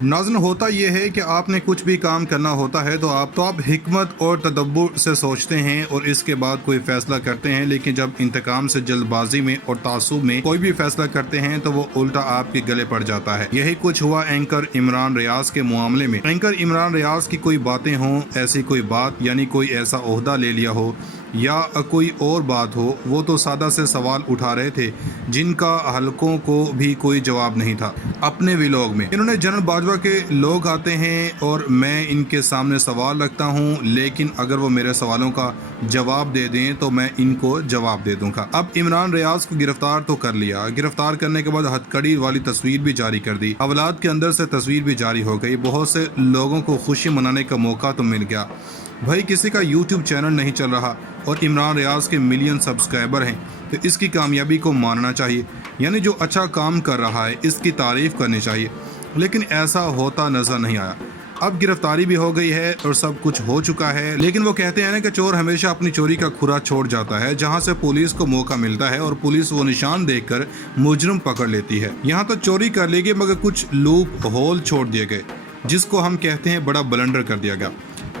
नाज़रीन, होता यह है कि आपने कुछ भी काम करना होता है तो आप हिकमत और तदब्बुर से सोचते हैं और इसके बाद कोई फैसला करते हैं, लेकिन जब इंतकाम से जल्दबाजी में और तासुब में कोई भी फैसला करते हैं तो वो उल्टा आपके गले पड़ जाता है। यही कुछ हुआ एंकर इमरान रियाज के मामले में। एंकर इमरान रियाज की कोई बातें हों, ऐसी कोई बात यानी कोई ऐसा ओहदा ले लिया हो या कोई और बात हो, वो तो सादा से सवाल उठा रहे थे जिनका हलकों को भी कोई जवाब नहीं था। अपने व्लॉग में इन्होंने जनरल बाजवा के लोग आते हैं और मैं इनके सामने सवाल रखता हूं, लेकिन अगर वो मेरे सवालों का जवाब दे दें तो मैं इनको जवाब दे दूंगा। अब इमरान रियाज को गिरफ्तार तो कर लिया, गिरफ्तार करने के बाद हथकड़ी वाली तस्वीर भी जारी कर दी, हवालात के अंदर से तस्वीर भी जारी हो गई। बहुत से लोगों को खुशी मनाने का मौका तो मिल गया। भाई, किसी का यूट्यूब चैनल नहीं चल रहा और इमरान रियाज के मिलियन सब्सक्राइबर हैं तो इसकी कामयाबी को मानना चाहिए, यानी जो अच्छा काम कर रहा है इसकी तारीफ करनी चाहिए, लेकिन ऐसा होता नजर नहीं आया। अब गिरफ्तारी भी हो गई है और सब कुछ हो चुका है, लेकिन वो कहते हैं ना कि चोर हमेशा अपनी चोरी का खुरा छोड़ जाता है। जहां से पुलिस को मौका मिलता है और पुलिस वो निशान देखकर मुजरिम पकड़ लेती है। यहाँ तो चोरी कर ली गई मगर कुछ लूप होल छोड़ दिए गए, जिसको हम कहते हैं बड़ा ब्लंडर कर दिया गया।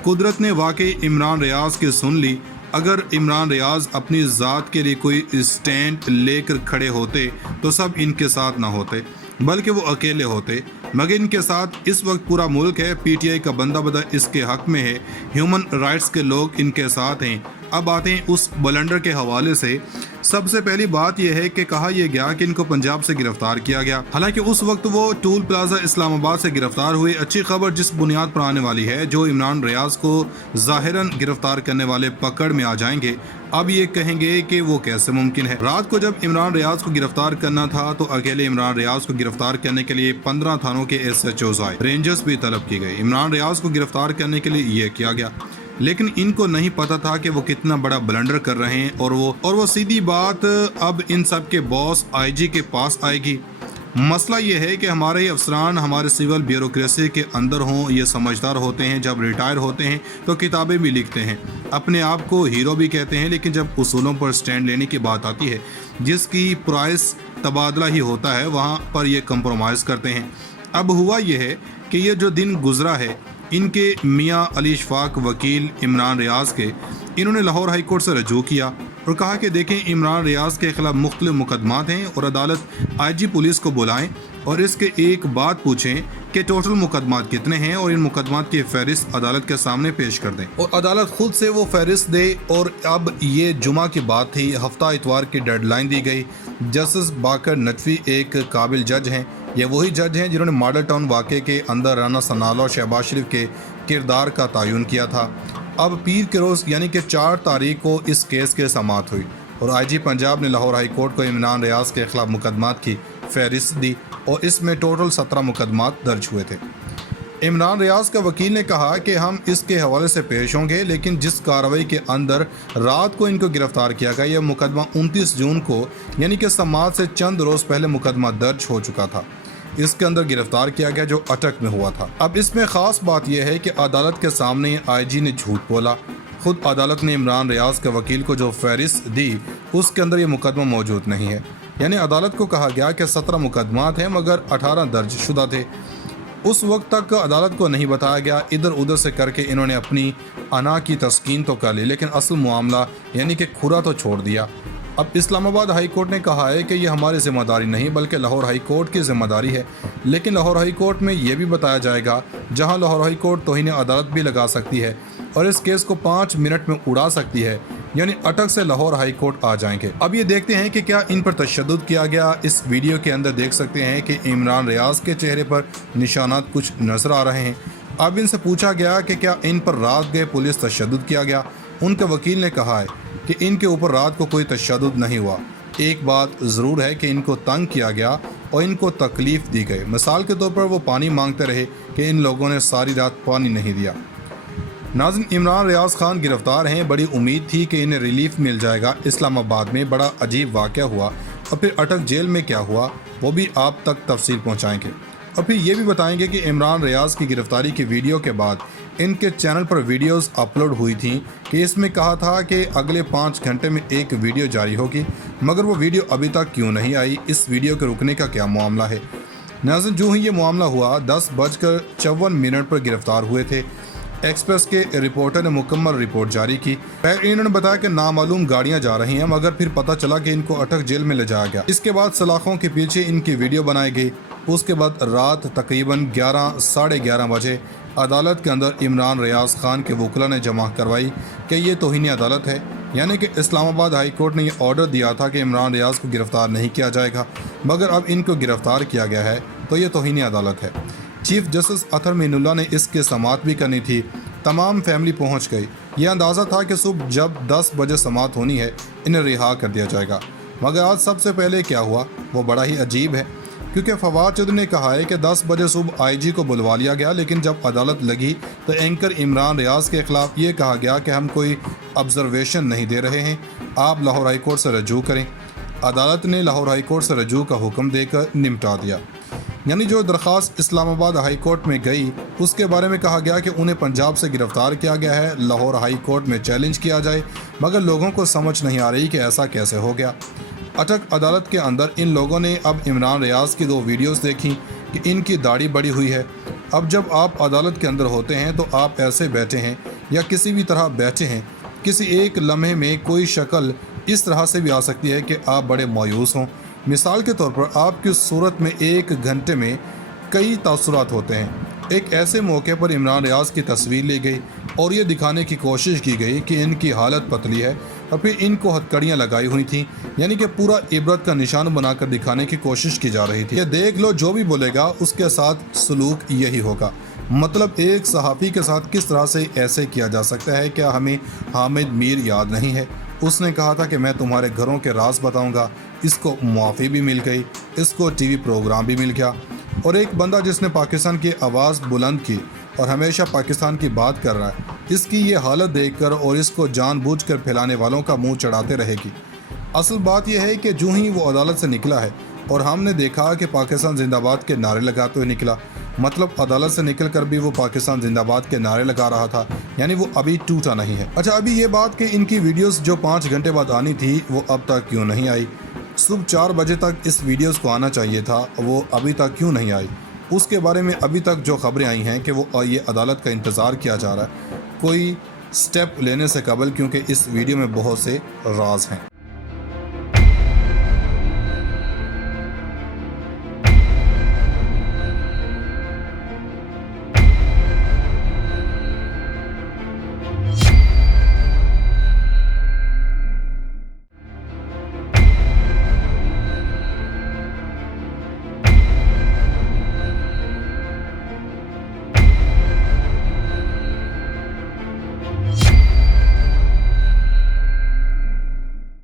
कुदरत ने वाकई इमरान रियाज की सुन ली। अगर इमरान रियाज अपनी ज़ात के लिए कोई स्टैंड लेकर खड़े होते तो सब इनके साथ ना होते, बल्कि वो अकेले होते। मगर इनके साथ इस वक्त पूरा मुल्क है। पीटीआई का बंदा बदा इसके हक में है, ह्यूमन राइट्स के लोग इनके साथ हैं। अब आते हैं उस ब्लंडर के हवाले से। सबसे पहली बात यह है कि कहा यह गया कि इनको पंजाब से गिरफ्तार किया गया, हालांकि उस वक्त वो टूल प्लाजा इस्लामाबाद से गिरफ्तार हुए। अच्छी खबर जिस बुनियाद पर आने वाली है, जो इमरान रियाज को ज़ाहिरन गिरफ्तार करने वाले पकड़ में आ जाएंगे। अब ये कहेंगे कि वो कैसे मुमकिन है। रात को जब इमरान रियाज को गिरफ्तार करना था तो अकेले इमरान रियाज को गिरफ्तार करने के लिए 15 थानों के SHOs आए, रेंजर्स भी तलब की गई। इमरान रियाज को गिरफ्तार करने के लिए ये किया गया, लेकिन इनको नहीं पता था कि वो कितना बड़ा ब्लंडर कर रहे हैं। और वो सीधी बात अब इन सब के बॉस IG के पास आएगी। मसला ये है कि हमारे अफसरान हमारे सिविल ब्यूरोक्रेसी के अंदर हों, ये समझदार होते हैं। जब रिटायर होते हैं तो किताबें भी लिखते हैं, अपने आप को हीरो भी कहते हैं, लेकिन जब उसूलों पर स्टैंड लेने की बात आती है जिसकी प्राइस तबादला ही होता है, वहाँ पर ये कंप्रोमाइज़ करते हैं। अब हुआ ये है कि ये जो दिन गुजरा है इनके मियाँ अली इशफाक वकील इमरान रियाज के, इन्होंने लाहौर हाई कोर्ट से रजू किया और कहा कि देखें, इमरान रियाज के खिलाफ मुख्तलिफ मुकदमात हैं और अदालत IG पुलिस को बुलाएं और इसके एक बात पूछें कि टोटल मुकदमात कितने हैं और इन मुकदमात की फहरिस्त अदालत के सामने पेश कर दें और अदालत खुद से वो फहरिस्त दे। और अब ये जुमा की बात थी, हफ्ता इतवार की डेडलाइन दी गई। जस्टिस बाकर नदवी एक काबिल जज हैं। ये वही जज हैं जिन्होंने मॉडल टाउन वाक़े के अंदर राना सनाला और शहबाज शरीफ के किरदार का तयन किया था। अब पीर के रोज़ यानी कि 4 तारीख को इस केस के समाअत हुई और IG पंजाब ने लाहौर हाई कोर्ट को इमरान रियाज के खिलाफ मुकदमात की फहरिस्त दी और इसमें टोटल 17 मुकदमात दर्ज हुए थे। इमरान रियाज का वकील ने कहा कि हम इसके हवाले से पेश होंगे, लेकिन जिस कार्रवाई के अंदर रात को इनको गिरफ्तार किया गया, यह मुकदमा 29 जून को यानी कि समाअत से चंद रोज़ पहले मुकदमा दर्ज हो चुका था। इसके अंदर गिरफ्तार किया गया जो अटक में हुआ था। अब इसमें ख़ास बात यह है कि अदालत के सामने IG ने झूठ बोला। खुद अदालत ने इमरान रियाज के वकील को जो फहरिस्त दी उसके अंदर ये मुकदमा मौजूद नहीं है। यानी अदालत को कहा गया कि 17 मुकदमात हैं मगर 18 दर्ज शुदा थे। उस वक्त तक अदालत को नहीं बताया गया। इधर उधर से करके इन्होंने अपनी अना की तस्कीन तो कर ली, लेकिन असल मामला यानी कि खुरा तो छोड़ दिया। अब इस्लामाबाद हाई कोर्ट ने कहा है कि ये हमारी जिम्मेदारी नहीं बल्कि लाहौर हाई कोर्ट की जिम्मेदारी है, लेकिन लाहौर हाई कोर्ट में ये भी बताया जाएगा जहां लाहौर हाई कोर्ट तौहीन अदालत भी लगा सकती है और इस केस को 5 मिनट में उड़ा सकती है, यानी अटक से लाहौर हाई कोर्ट आ जाएंगे। अब ये देखते हैं कि क्या इन पर तशद्दुद किया गया। इस वीडियो के अंदर देख सकते हैं कि इमरान रियाज के चेहरे पर निशानात कुछ नजर आ रहे हैं। अब इनसे पूछा गया कि क्या इन पर रात गए पुलिस तशद्दुद किया गया। उनके वकील ने कहा है कि इनके ऊपर रात को कोई तशद्दुद नहीं हुआ। एक बात ज़रूर है कि इनको तंग किया गया और इनको तकलीफ़ दी गई। मिसाल के तौर पर वो पानी मांगते रहे कि इन लोगों ने सारी रात पानी नहीं दिया। नाज़रीन, इमरान रियाज खान गिरफ्तार हैं। बड़ी उम्मीद थी कि इन्हें रिलीफ मिल जाएगा। इस्लामाबाद में बड़ा अजीब वाक़या हुआ और फिर अटक जेल में क्या हुआ वो भी आप तक तफसील पहुँचाएँगे और फिर ये भी बताएंगे कि इमरान रियाज की गिरफ्तारी की वीडियो के बाद इनके चैनल पर वीडियोस अपलोड हुई थी कि इसमें कहा था कि अगले 5 घंटे में एक वीडियो जारी होगी, मगर वो वीडियो अभी तक क्यों नहीं आई। इस वीडियो के रुकने का क्या मामला है। नाज़रीन, जो ही ये मामला हुआ 10:54 पर गिरफ्तार हुए थे। एक्सप्रेस के रिपोर्टर ने मुकम्मल रिपोर्ट जारी की। पहले इन्होंने बताया कि नामालूम गाड़ियां जा रही हैं, मगर फिर पता चला कि इनको अटक जेल में ले जाया गया। इसके बाद सलाखों के पीछे इनकी वीडियो बनाई गई। उसके बाद रात तकरीबन 11 साढ़े 11 बजे अदालत के अंदर इमरान रियाज खान के वकला ने जमा करवाई कि ये तौहीन अदालत है, यानी कि इस्लामाबाद हाई कोर्ट ने यह ऑर्डर दिया था कि इमरान रियाज को गिरफ्तार नहीं किया जाएगा, मगर अब इनको गिरफ्तार किया गया है तो ये तौहीन अदालत है। चीफ जस्टिस अतर मीनुल्लाह ने इसकी समाअत भी करनी थी। तमाम फैमिली पहुंच गई। यह अंदाज़ा था कि सुबह जब 10 बजे समाअत होनी है इन्हें रिहा कर दिया जाएगा, मगर आज सबसे पहले क्या हुआ वो बड़ा ही अजीब है, क्योंकि फवाद चौधरी ने कहा है कि 10 बजे सुबह आईजी को बुलवा लिया गया, लेकिन जब अदालत लगी तो एंकर इमरान रियाज के खिलाफ ये कहा गया कि हम कोई ऑब्जर्वेशन नहीं दे रहे हैं, आप लाहौर हाई कोर्ट से रजू करें। अदालत ने लाहौर हाई कोर्ट से रजू का हुक्म देकर निपटा दिया। यानी जो दरख्वास्त इस्लामाबाद हाई कोर्ट में गई उसके बारे में कहा गया कि उन्हें पंजाब से गिरफ्तार किया गया है, लाहौर हाई कोर्ट में चैलेंज किया जाए, मगर लोगों को समझ नहीं आ रही कि ऐसा कैसे हो गया। अटक अदालत के अंदर इन लोगों ने अब इमरान रियाज की 2 वीडियोस देखी कि इनकी दाढ़ी बड़ी हुई है। अब जब आप अदालत के अंदर होते हैं तो आप ऐसे बैठे हैं या किसी भी तरह बैठे हैं, किसी एक लम्हे में कोई शक्ल इस तरह से भी आ सकती है कि आप बड़े मायूस हों। मिसाल के तौर पर आपकी सूरत में 1 घंटे में कई तासुरात होते हैं। एक ऐसे मौके पर इमरान रियाज की तस्वीर ली गई और ये दिखाने की कोशिश की गई कि इनकी हालत पतली है और फिर इनको हथकड़ियाँ लगाई हुई थी, यानी कि पूरा इबरत का निशान बनाकर दिखाने की कोशिश की जा रही थी। ये देख लो, जो भी बोलेगा उसके साथ सलूक यही होगा। मतलब एक सहाफ़ी के साथ किस तरह से ऐसे किया जा सकता है? क्या हमें हामिद मीर याद नहीं है? उसने कहा था कि मैं तुम्हारे घरों के राज बताऊंगा। इसको मुआफ़ी भी मिल गई, इसको टीवी प्रोग्राम भी मिल गया। और एक बंदा जिसने पाकिस्तान की आवाज़ बुलंद की और हमेशा पाकिस्तान की बात कर रहा है, इसकी ये हालत देखकर और इसको जानबूझकर फैलाने वालों का मुंह चढ़ाते रहेगी। असल बात यह है कि जो ही वो अदालत से निकला है और हमने देखा कि पाकिस्तान जिंदाबाद के नारे लगाते हुए निकला, मतलब अदालत से निकल कर भी वो पाकिस्तान जिंदाबाद के नारे लगा रहा था, यानी वो अभी टूटा नहीं है। अच्छा, अभी ये बात कि इनकी वीडियोस जो 5 घंटे बाद आनी थी वो अब तक क्यों नहीं आई? सुबह 4 बजे तक इस वीडियोस को आना चाहिए था, वो अभी तक क्यों नहीं आई? उसके बारे में अभी तक जो खबरें आई हैं कि वो ये अदालत का इंतज़ार किया जा रहा है कोई स्टेप लेने से कबल, क्योंकि इस वीडियो में बहुत से राज हैं।